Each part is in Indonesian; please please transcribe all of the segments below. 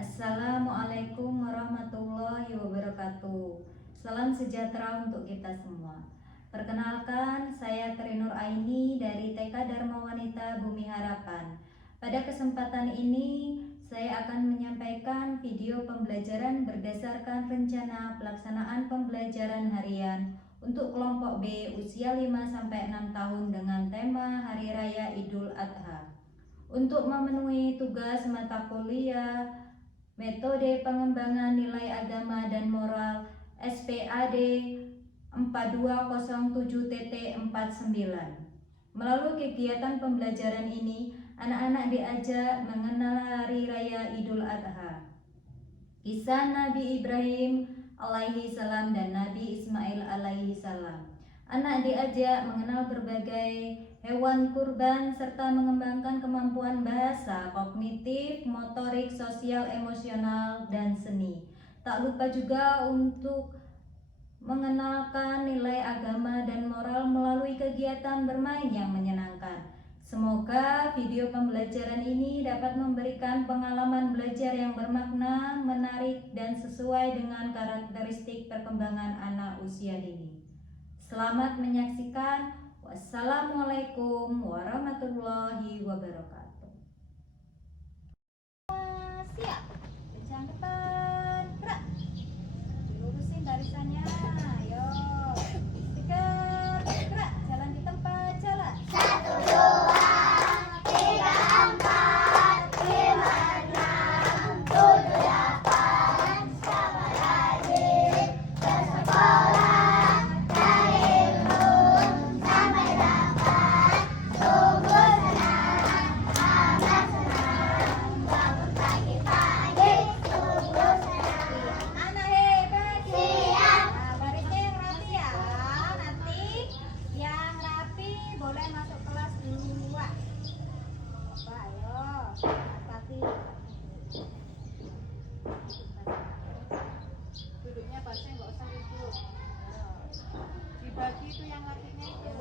Assalamualaikum warahmatullahi wabarakatuh. Salam sejahtera untuk kita semua. Perkenalkan, saya Trinur Aini dari TK Dharma Wanita Bumi Harapan. Pada kesempatan ini, saya akan menyampaikan video pembelajaran berdasarkan rencana pelaksanaan pembelajaran harian untuk kelompok B usia 5-6 tahun dengan tema Hari Raya Idul Adha. Untuk memenuhi tugas mata kuliah Metode Pengembangan Nilai Agama dan Moral SPAD 4207.49. Melalui kegiatan pembelajaran ini, anak-anak diajak mengenal Hari Raya Idul Adha, kisah Nabi Ibrahim alaihi salam dan Nabi Ismail alaihi salam. Anak diajak mengenal berbagai hewan kurban serta mengembangkan kemampuan bahasa, kognitif, motorik, sosial, emosional, dan seni. Tak lupa juga untuk mengenalkan nilai agama dan moral melalui kegiatan bermain yang menyenangkan. Semoga video pembelajaran ini dapat memberikan pengalaman belajar yang bermakna, menarik, dan sesuai dengan karakteristik perkembangan anak usia dini. Selamat menyaksikan. Wassalamualaikum warahmatullahi wabarakatuh. Siap, kencang depan, gerak. Dilurusin barisannya. Ayo, tiga, gerak. Jalan di tempat, jalan. 1, 2, 3, 4, 5, 6, 7, 8. Selamat rajin bersekolah. Duduknya baca nggak usah duduk. Dibagi itu yang lakinya itu.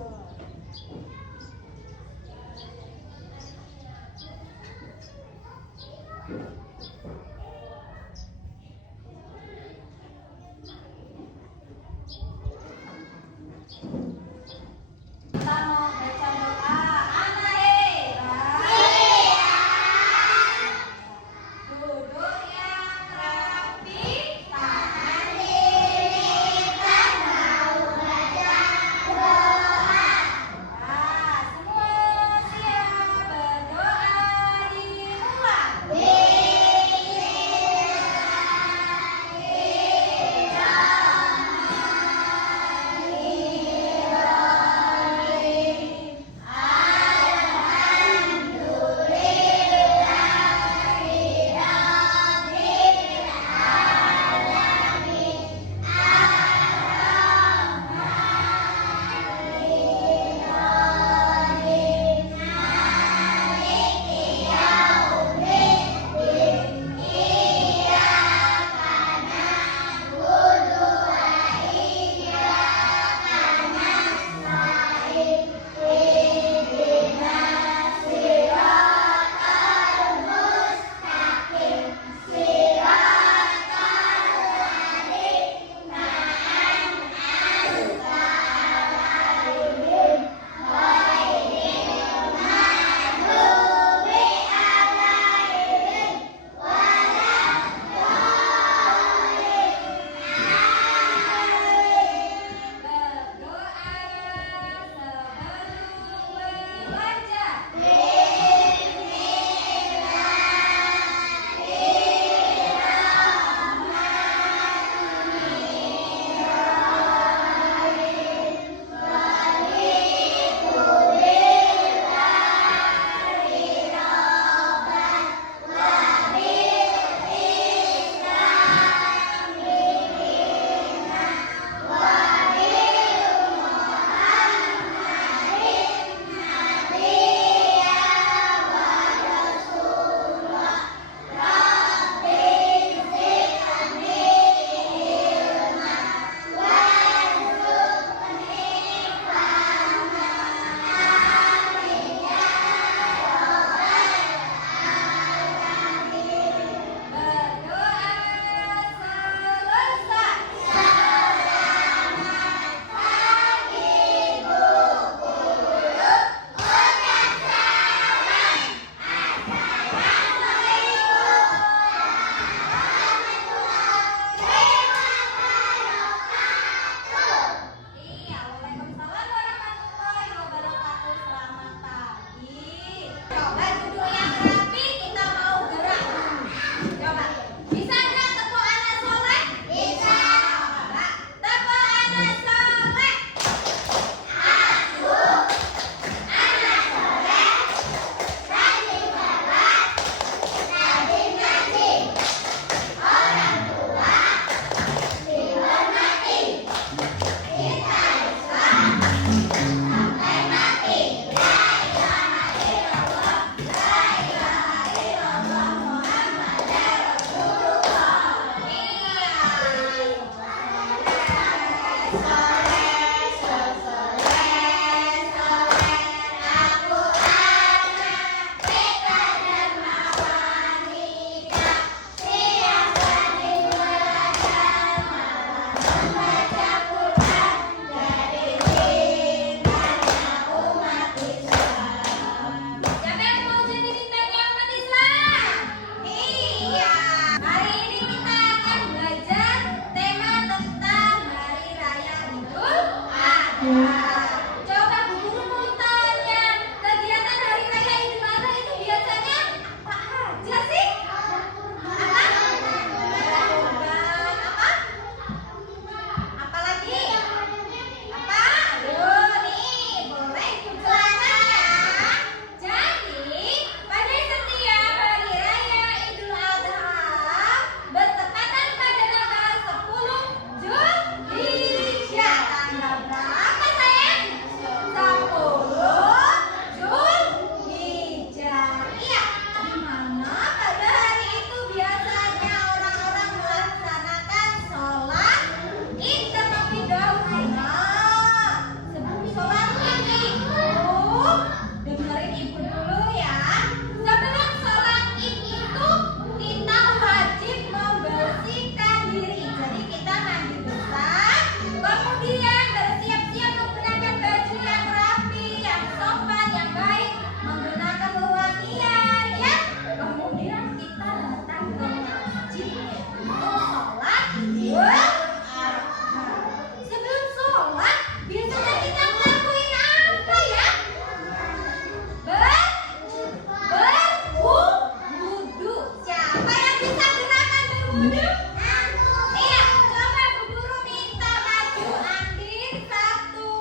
Iya, coba Bu Guru minta maju Andin satu.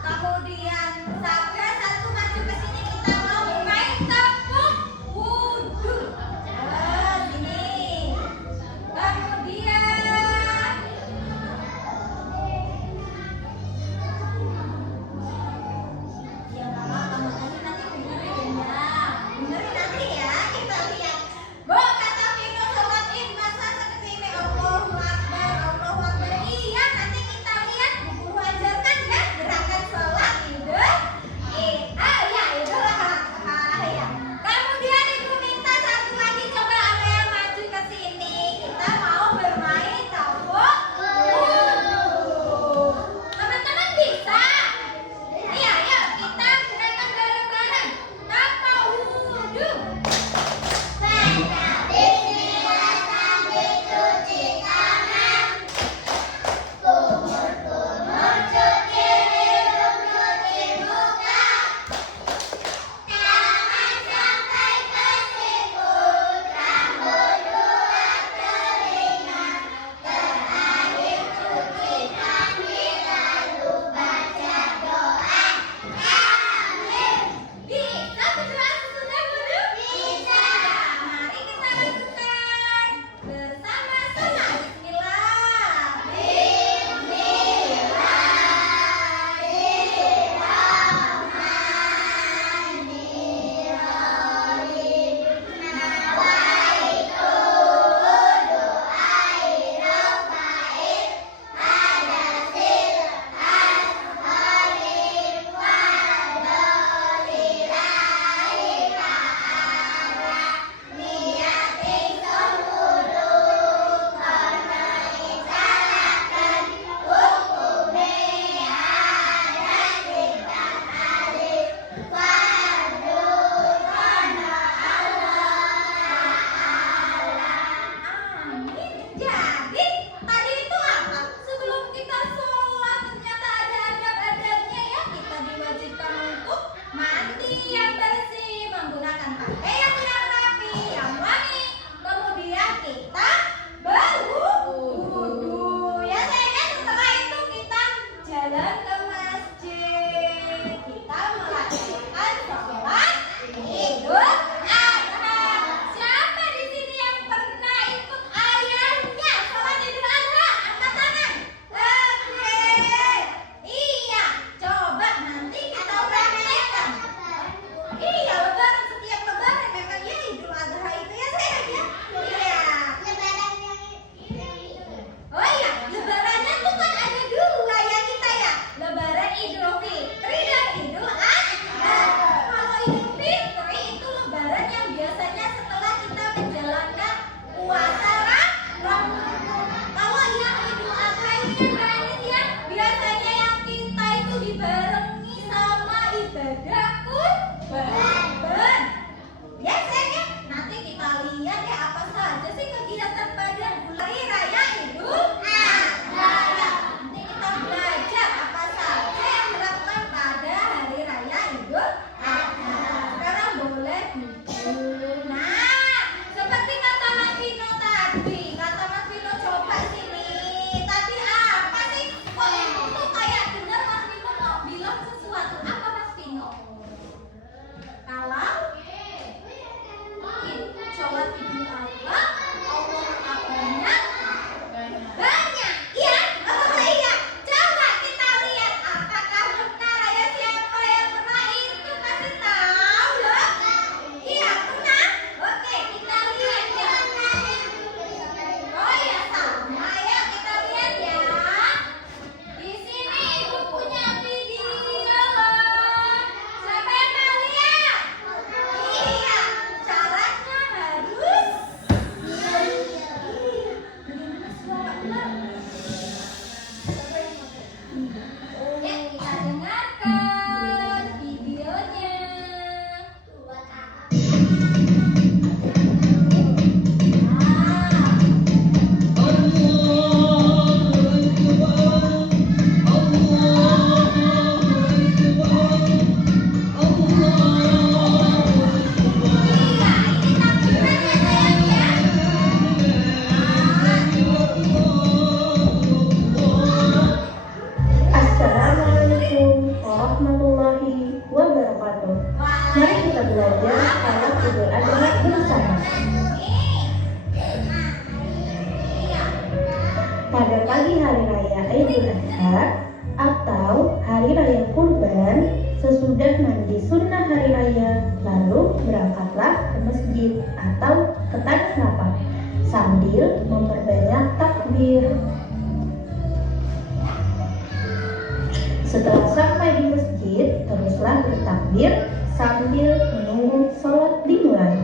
Kemudian Sabra satu maju ke sini, kita mau main tepuk wudhu. Sini. Kemudian ya nggak apa-apa, makanya nanti benerin ya. Benerin nanti ya, kita lihat. Bu, kata Vino Sobat In, masa Idul Adha atau Hari Raya Kurban sesudah mandi sunnah hari raya, lalu berangkatlah ke masjid atau ke tanah lapang sambil memperbanyak takbir. Setelah sampai di masjid, teruslah bertakbir sambil menunggu sholat dimulai.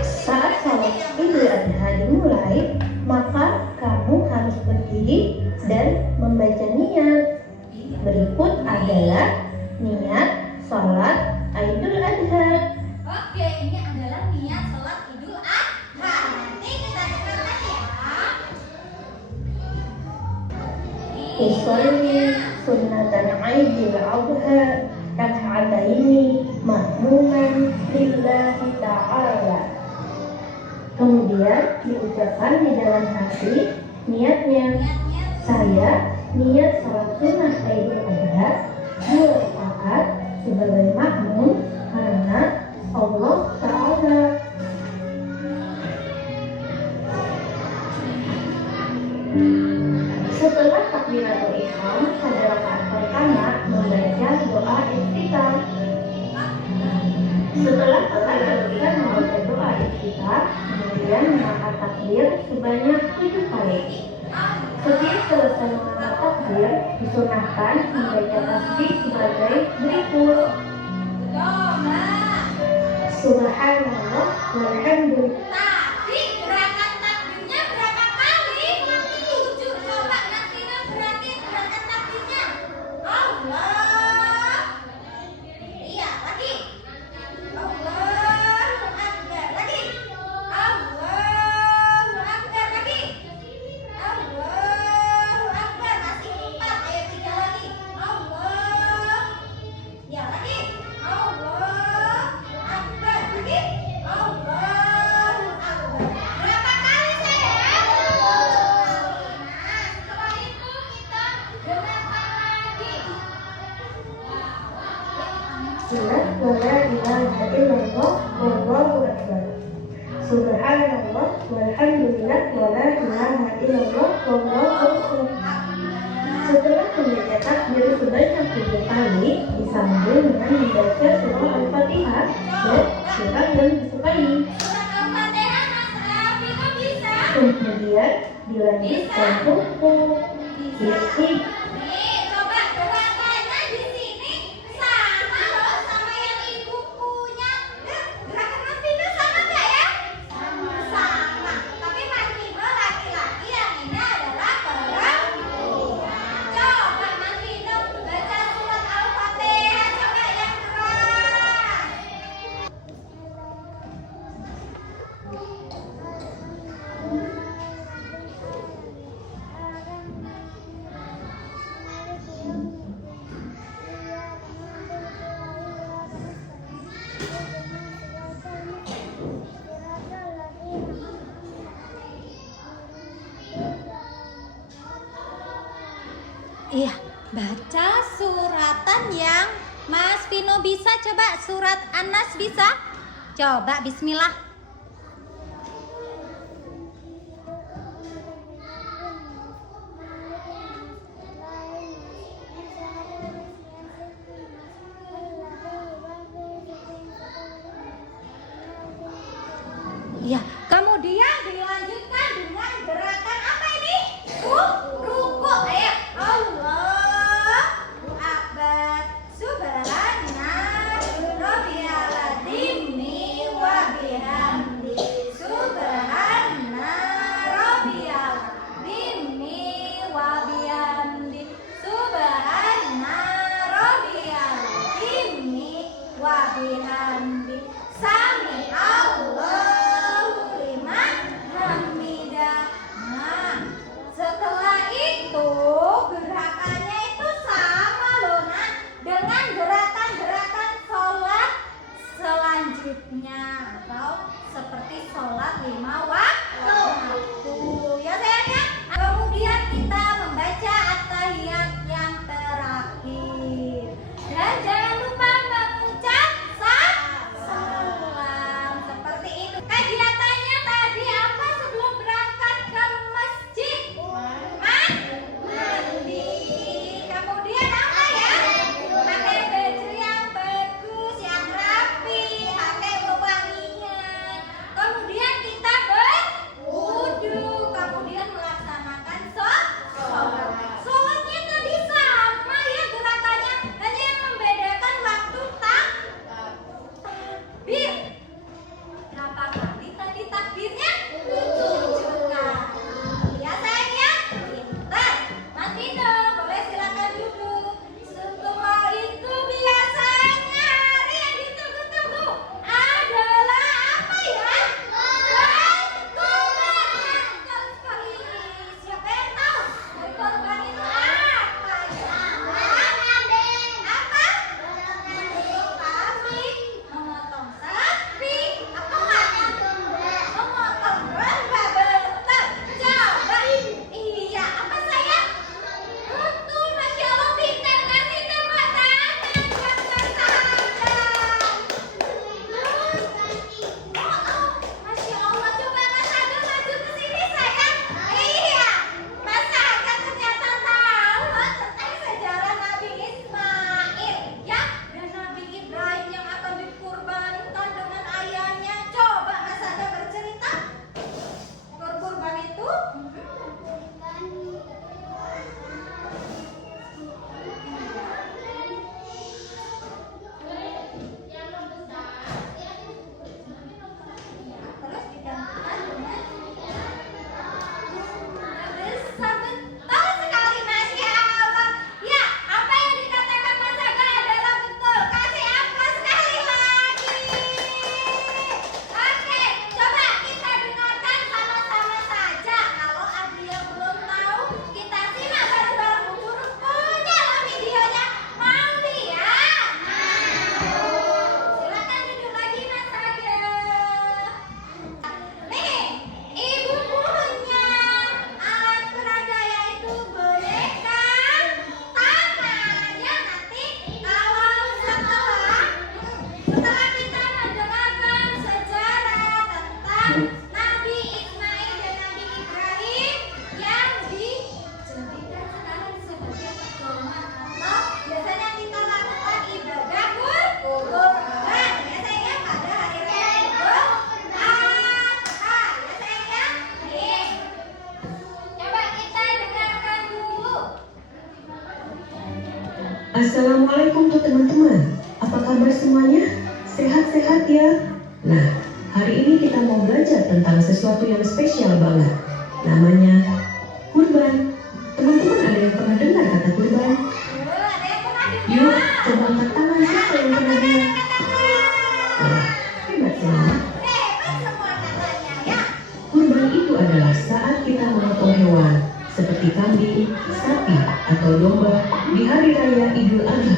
Saat sholat Idul Adha dimulai, maka kamu harus berdiri dan membaca niat. Berikut adalah niat sholat Idul Adha. Oke, ini adalah niat sholat Idul Adha. Nanti kita dengarkan ya. Usolli sunnatan Idul Adha raka'ataini mahmuman lillahi ta'ala. Kemudian diucapkan di dalam hati niatnya. Saya niat salat sunnah Idul Adha 2 rakaat sebagai makmum karena Allah Ta'ala. Setelah takbiratul ihram pada rakaat pertama membaca doa iftitah. Setelah selesai membaca doa iftitah, kemudian mengangkat takbir sebanyak 7 kali. Setiap selesai mengangkat takbir, disunahkan membaca tasbih sebagai berikut. Subhanallah walhamdulillah. Tadi gerakan takbirnya berapa kali? 7. Coba Nasina berarti gerakan takbirnya. Allah. Iya, lagi. Allahu Akbar. Lagi. Allahu Akbar. Lagi. Allahu Akbar. Masih 4. Ayo 3 lagi. Allah. Ya, lagi. Allah Akbar. Lagi. Allahu Akbar. Berapa kali sayang? Nah, setelah itu kita dengarkan lagi. Sunnah wala ilaha illallah wallahu akbar. Subhanallah walhamdulillah wala ilaha illallah wallahu akbar. Setelah membaca takbir sebanyak 7 kali, disambung dengan membaca surah Al-Fatihah dan surah yang disukai. Surat Al-Fatihah Mas Vino bisa? Kemudian dilanjutkan ruku, zikir, Nih, coba gerakannya di sini sama loh sama yang ibu punya. Gerakan Mas Vino sama nggak ya? Sama. Tapi Mas Vino laki-laki, yang ini adalah perempuan. Coba Mas Vino baca surat Al-Fatihah. Coba yang keras. Iya, baca suratan yang Mas Vino bisa. Coba surat An-Nas bisa? Coba bismillah. Ya, kemudian dilanjutkan dengan gerakan apa ini? Ruku. Ayo. Allahu Akbar. Subhanallah. Rabbiyal azimi wa bihamdi. Subhanallah. Rabbiyal azimi wa bihamdi. Subhanallah. Rabbiyal azimi wa bihamdi. Sami Allahu liman hamidah. Nah, setelah itu gerakannya itu sama loh nah dengan gerakan-gerakan sholat selanjutnya atau seperti sholat 5 waktu. Ya sayangnya. Kemudian kita membaca at-tahiyat yang terakhir. Dan jangan lupa mengucap salam. Seperti itu. Kegiatannya tadi apa sebelum berangkat ke masjid? tentang Nabi Ismail dan Nabi Ibrahim yang dijadikan sekarang sebagai pedoman atau biasanya kita lakukan ibadah kurban ya sayang pada hari raya Idul Adha ya sayang. Nih, coba kita dengarkan dulu. Assalamualaikum tuh teman-teman. Apa kabar semuanya? Sehat-sehat ya? Nah, hari ini kita mau belajar tentang sesuatu yang spesial banget. Namanya kurban. Teman-teman ada yang pernah dengar kata kurban? Ada yang pernah Yuk, dengar? coba angkat tangan siapa yang pernah dengar? Wah, hebat semua. Hebat semua katanya ya. Kurban itu adalah saat kita memotong hewan seperti kambing, sapi, atau domba di hari raya Idul Adha.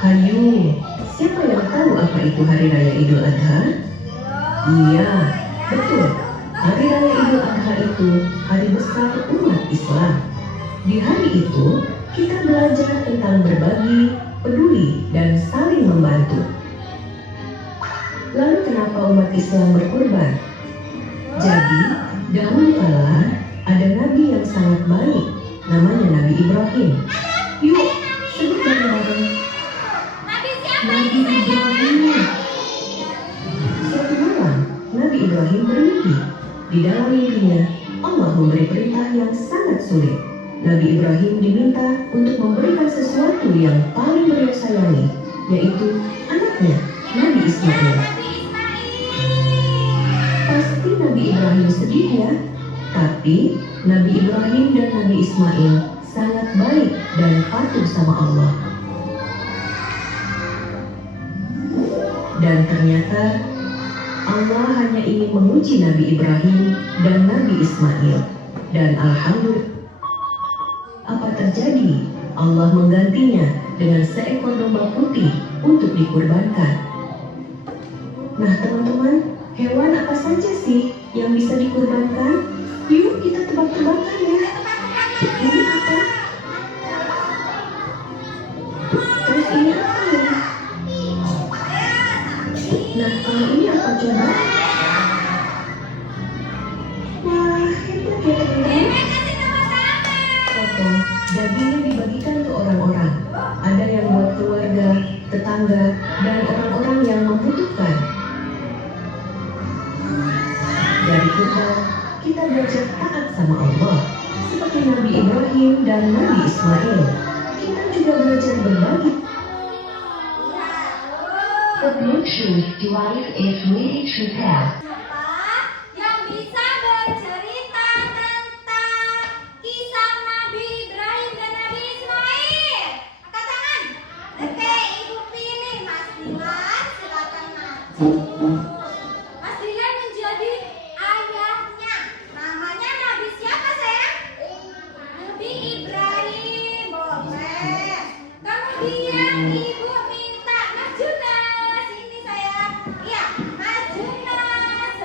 Hayu, siapa yang tahu apa itu hari raya Idul Adha? Iya, betul. Hari raya Idul Adha itu hari besar umat Islam. Di hari itu, kita belajar tentang berbagi, peduli, dan saling membantu. Lalu kenapa umat Islam berkurban? Jadi, dahulu kala ada nabi yang sangat baik, namanya Nabi Ibrahim. Yuk, sebut bareng-bareng. Nabi siapa Nabi ini sayang? Ibrahim. Suatu malam, Nabi Ibrahim bermimpi. Di dalam mimpinya, Allah memberi perintah yang sangat sulit. Nabi Ibrahim diminta untuk memberikan sesuatu yang paling beliau sayangi, yaitu anaknya, Nabi Ismail. Nabi Ismail. Pasti Nabi Ibrahim sedih ya. Tapi Nabi Ibrahim dan Nabi Ismail sangat baik dan patuh sama Allah. Dan ternyata Allah hanya ingin menguji Nabi Ibrahim dan Nabi Ismail. Dan alhamdulillah, apa terjadi? Allah menggantinya dengan seekor domba putih untuk dikurbankan. Nah teman-teman, hewan apa saja sih yang bisa dikurbankan? Yuk kita tebak-tebakan ya. Ini apa? Terus ini apa ya? Nah kalau ini apa coba? Wah hebat ya teman-teman. Kasih tepuk tangan. Potong, dagingnya dibagikan ke orang-orang. Ada yang buat keluarga, tetangga, dan orang-orang yang membutuhkan. Dari kurban, kita belajar taat sama Allah, seperti Nabi Ibrahim dan Nabi Ismail. Kita juga belajar berbagi. The Bluetooth device is ready to pair. Siapa yang bisa bercerita tentang kisah Nabi Ibrahim dan Nabi Ismail? Angkat tangan. Oke, ibu pilih Mas Dilan. Silakan maju. Mas Dilan menjadi ayahnya. Namanya Nabi siapa sayang? Nabi Ibrahim. Boleh. Kemudian ibu minta Mas Junas. Ini sayang. Iya, Mas Junas.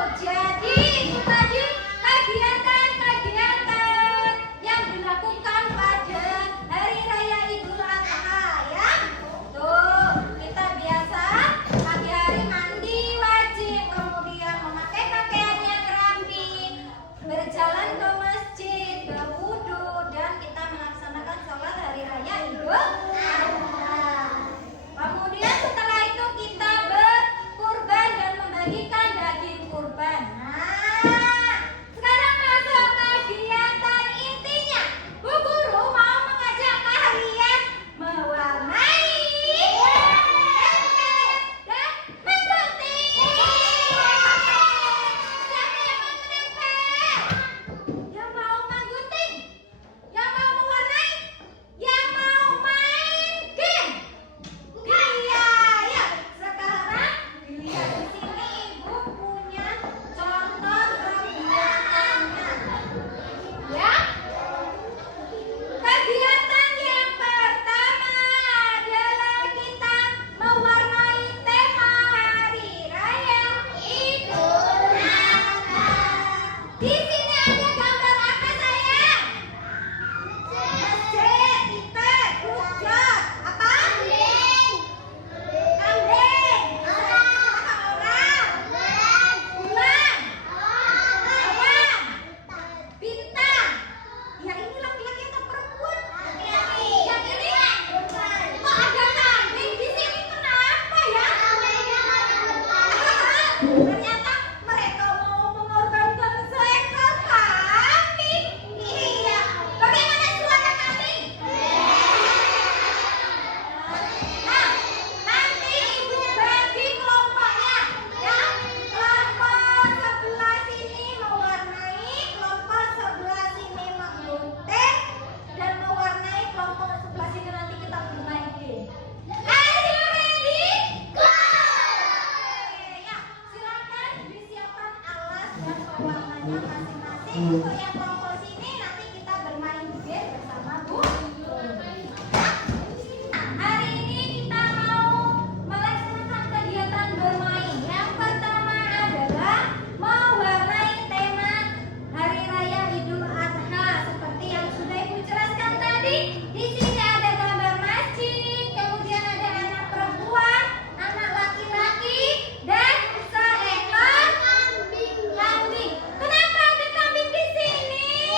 Jadi itu tadi kegiatan-kegiatan yang dilakukan pada Hari Raya Idul Adha ya. Tuh, kita biasa pagi hari mandi wajib, kemudian memakai pakaian yang rapi, berjalan ke masjid, berwudu, dan kita melaksanakan sholat Hari Raya Idul Adha. Kemudian setelah itu kita berkurban dan membagikan daging kurban. Nah, sekarang masuk kegiatan intinya. Bu Guru mau mengajak kalian mewarnai dan menggunting. Siapa yang mau menempel? Yang mau menggunting? Yang mau mewarnai? Yang mau main game? Iya, ya. Sekarang dilihat di sini ibu punya contoh kegiatannya. Ya. Kegiatan yang pertama adalah kita mewarnai tema Hari Raya Idul Adha. Di sini ada gambar apa sayang? Masjid, titik, good job. Apa? Kambing. Apa orang? Bulan. Awan. Bintang. Yang ini laki-laki atau perempuan? Yang ini? Kok ada kambing di sini? Kenapa ya? Ternyata mereka mau mengorbankan seekor kambing. Iya. Bagaimana suara kambing? Nah, nanti ibu bagi kelompoknya ya. Kelompok sebelah sini mewarnai, kelompok sebelah sini menggunting, dan mewarnai kelompok sebelah sini nanti kita bermain game. Are you ready? Go! Ya, silakan disiapkan alas dan pewarnanya masing-masing. Untuk yang kelompok sini nanti kita bermain game bersama Bu Guru. Hari ini kita mau melaksanakan kegiatan bermain. Yang pertama adalah mewarnai tema Hari Raya Idul Adha seperti yang sudah Ibu jelaskan tadi. Di sini ada gambar masjid, kemudian ada anak perempuan, anak laki-laki, dan seekor kambing. Kenapa ada kambing di sini?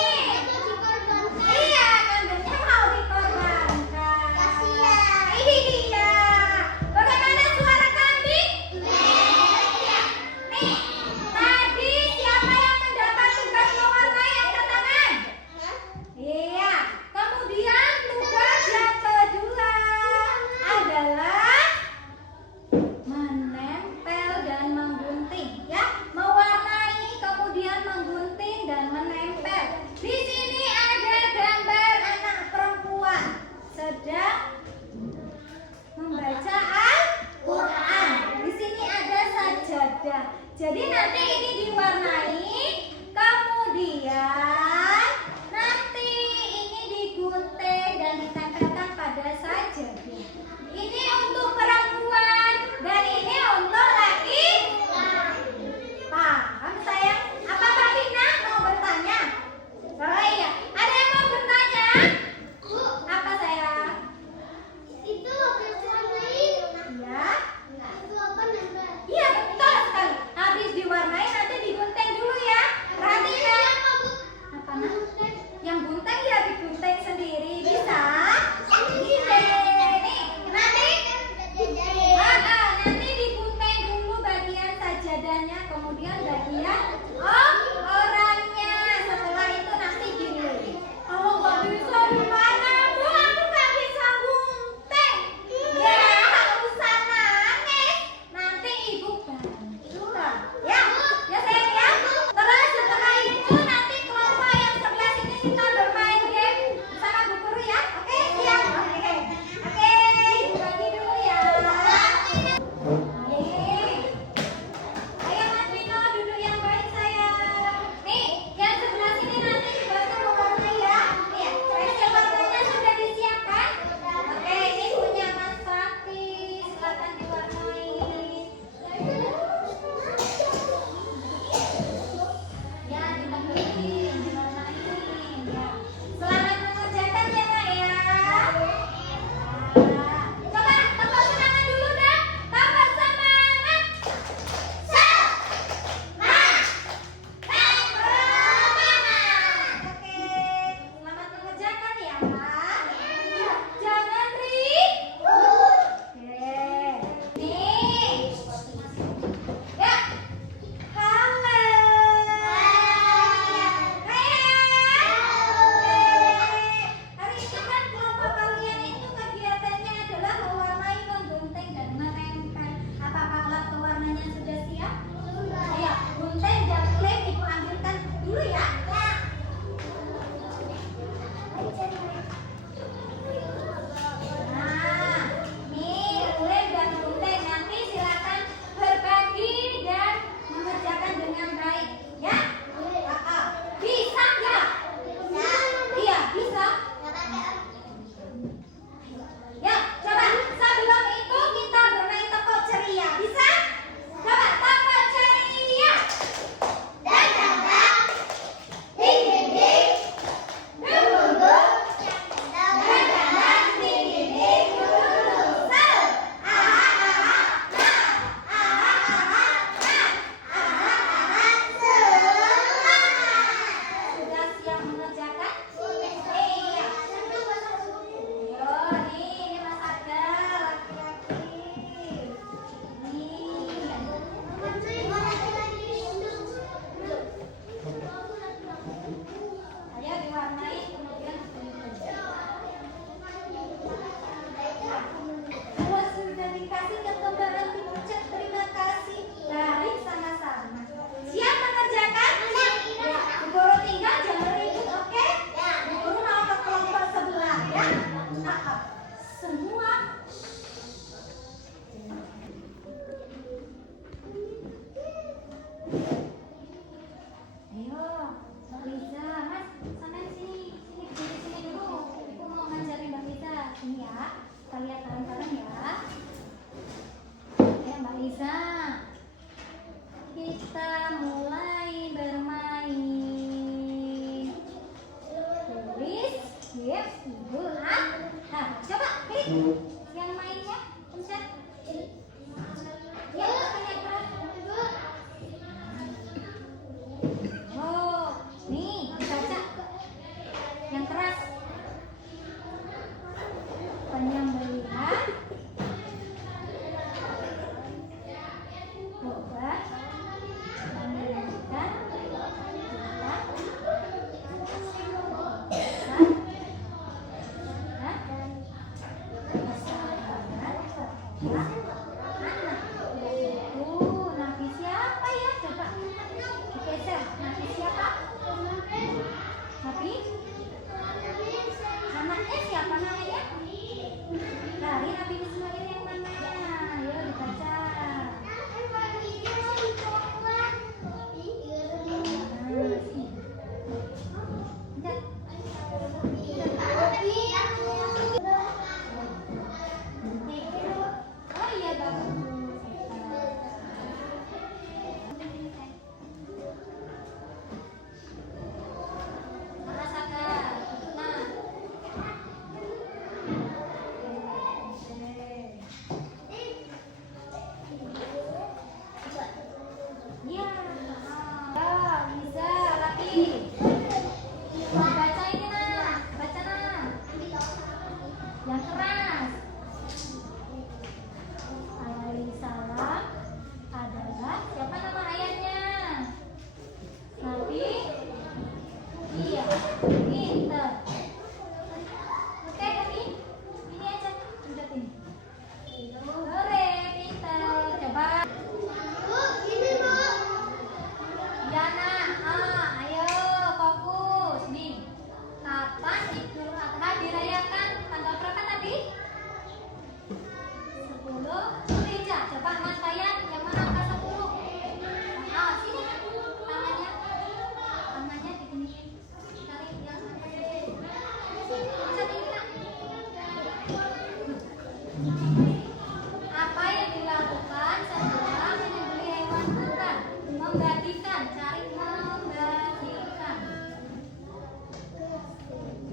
membagikan, cari membagikan.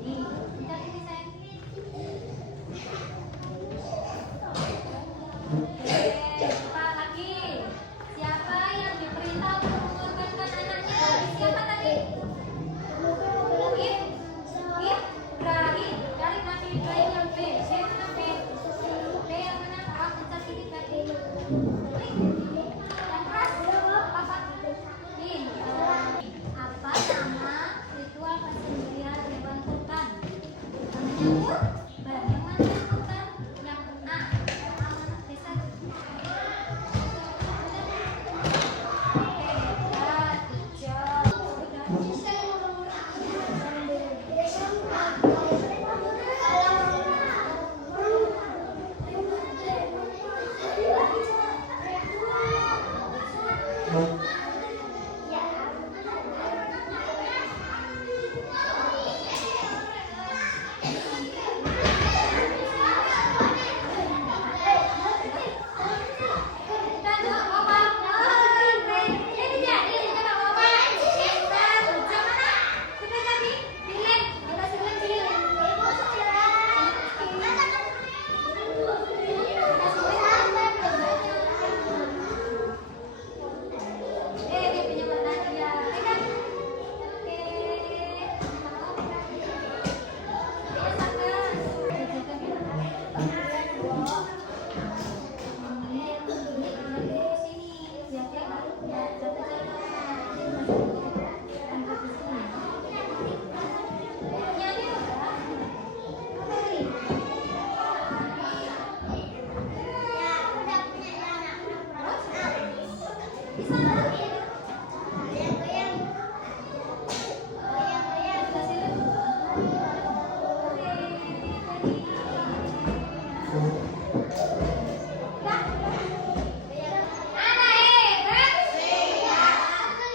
Nih, cari ini sayang. Oke, lupa lagi. Siapa yang diperintah untuk mengorbankan anaknya? Siapa tadi? Ibrahim. Cari Nabi Ibrahim yang B. B mana B? B yang mana? Ah, pencet titik tadi. Yang keras. Apa? Apa nama ritual persembelihan hewan kurban? Yang mana kurban? Yang A. Bisa.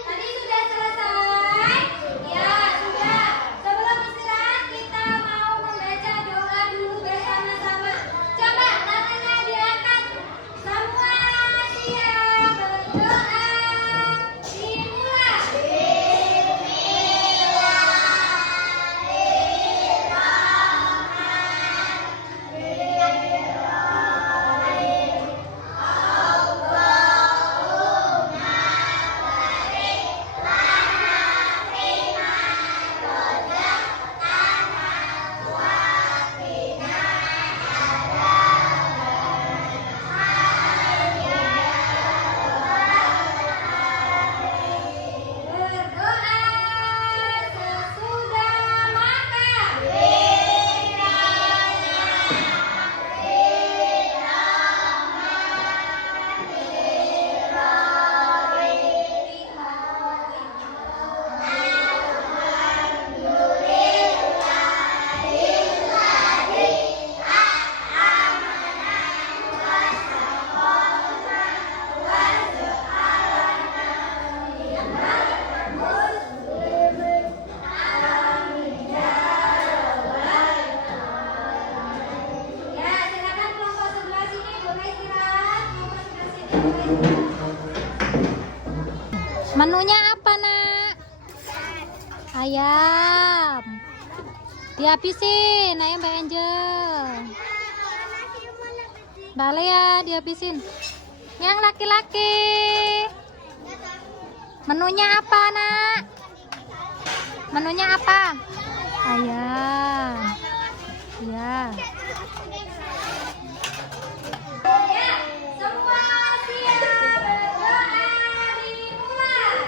Tadi sudah selesai? Ya, sudah. Sebelum istirahat kita mau membaca doa dulu bersama-sama. Coba tangannya diangkat. Semua siap berdoa. Dimulai. Berdoa sesudah makan. Ya, silakan kelompok sebelah sini boleh istirahat. Kelompok sebelah sini boleh istirahat. Menunya apa, Nak? Ayam. Dihabisin, ayam Mbak Angel. Bale ya, dihabisin. Yang laki-laki. Menunya apa, Nak? Menunya apa? Ayam. Ya. Ya, semua siap berdoa dimulai.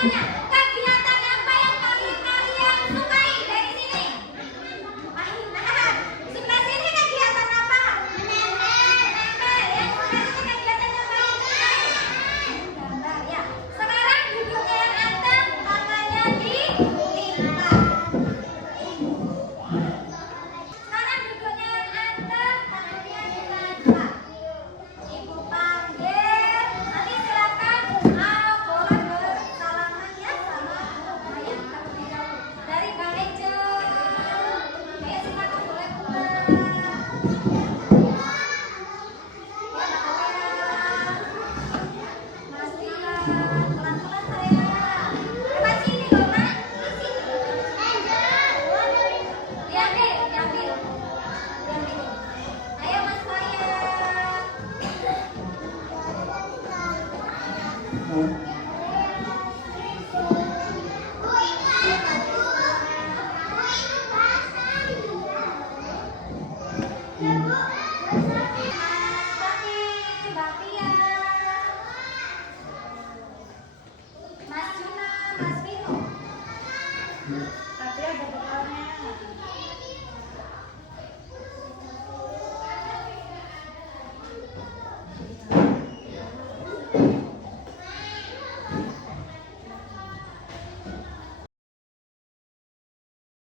tanya, kegiatan apa yang paling kalian sukai dari sini? Mainan. Sebelah sini kegiatan apa? Menempel. Yang sebelah sini kegiatan yang paling sukai? Gambar. Ya. Sekarang duduknya yang anteng, tangannya dilipat. Sekarang duduknya yang anteng, tangannya dilipat. Ibu panggil, nanti silakan boleh bersalaman ya sama ayah terlebih dahulu. Dari Bang Ejo, ayo silakan boleh pulang. Ya Mbak Alia, Mas Dilan, pelan-pelan saya. Depan sini loh Mak, di sini. Diambil. Ayo Mas Raya.